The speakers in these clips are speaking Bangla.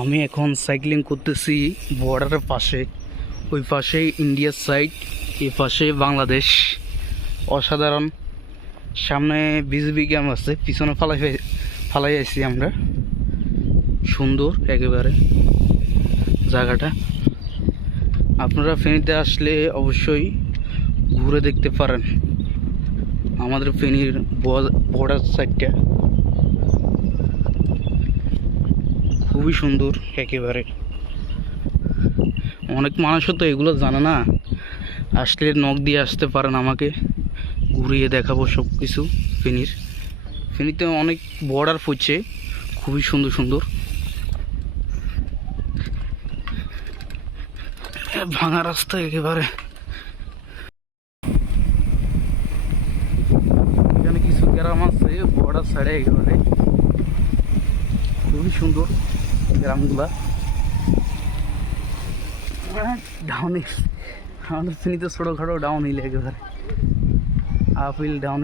আমি এখন সাইক্লিং করতেছি বর্ডারের পাশে। ওই পাশে ইন্ডিয়ার সাইড এই পাশে বাংলাদেশ। অসাধারণ। সামনে বিজিবি গ্যাম আছে, পিছনে ফালাই ফালাই আইছি আমরা। সুন্দর একেবারে জায়গাটা। আপনারা ফেনীতে আসলে অবশ্যই ঘুরে দেখতে পারেন। আমাদের ফেনীর বর্ডার সাইডটা খুবই সুন্দর একেবারে। অনেক মানুষও তো এগুলো জানে না। আসলে নখ দিয়ে আসতে পারেন আমাকে, ঘুরিয়ে দেখাবো সব কিছু ফেনীর। ফেনীতে অনেক বর্ডার পড়ছে, খুবই সুন্দর সুন্দর। ভাঙা রাস্তা একেবারে। এখানে কিছু গ্রাম আছে বর্ডার সাইডে একেবারে। খুবই সুন্দর। গ্রামগুলা। ডাউন হিল আমাদের ফেনীতে ছোটোখাটো ডাউন একেবারে। আপ হিল ডাউন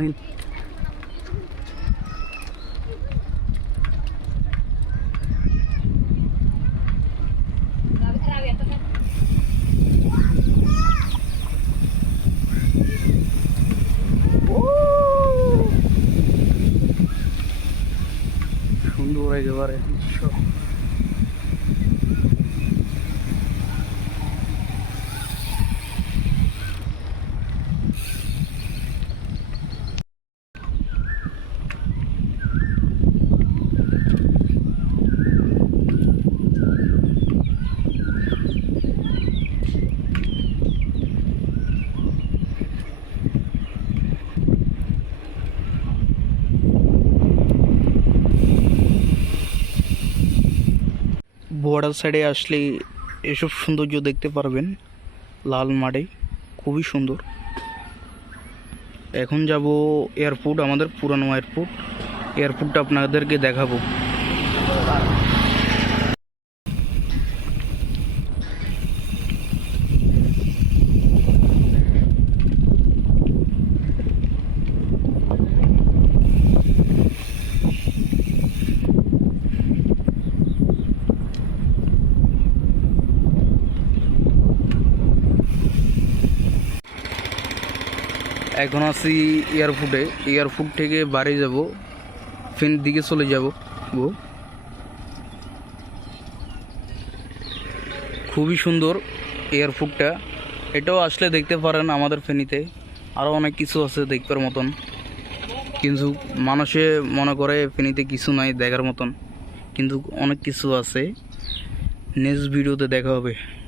সুন্দর একেবারে বর্ডার সাইডে আসলে এসব সৌন্দর্য দেখতে পারবেন। লাল মাঠে, খুবই সুন্দর। এখন যাব এয়ারপোর্ট আমাদের পুরানো এয়ারপোর্ট এয়ারপোর্টটা আপনাদেরকে দেখাবো। এখন আছি এয়ারপোর্টে। এয়ারপোর্ট থেকে বাড়ি যাব। ফেন দিকে চলে যাব। খুবই সুন্দর এয়ারপোর্টটা। এটাও আসলে দেখতে পারেন আমাদের ফেনীতে। আরও অনেক কিছু আছে দেখবার মতন। কিন্তু মানুষে মনে করে ফেনীতে কিছু নাই দেখার মতন। কিন্তু অনেক কিছু আছে। নেক্সট ভিডিওতে দেখা হবে।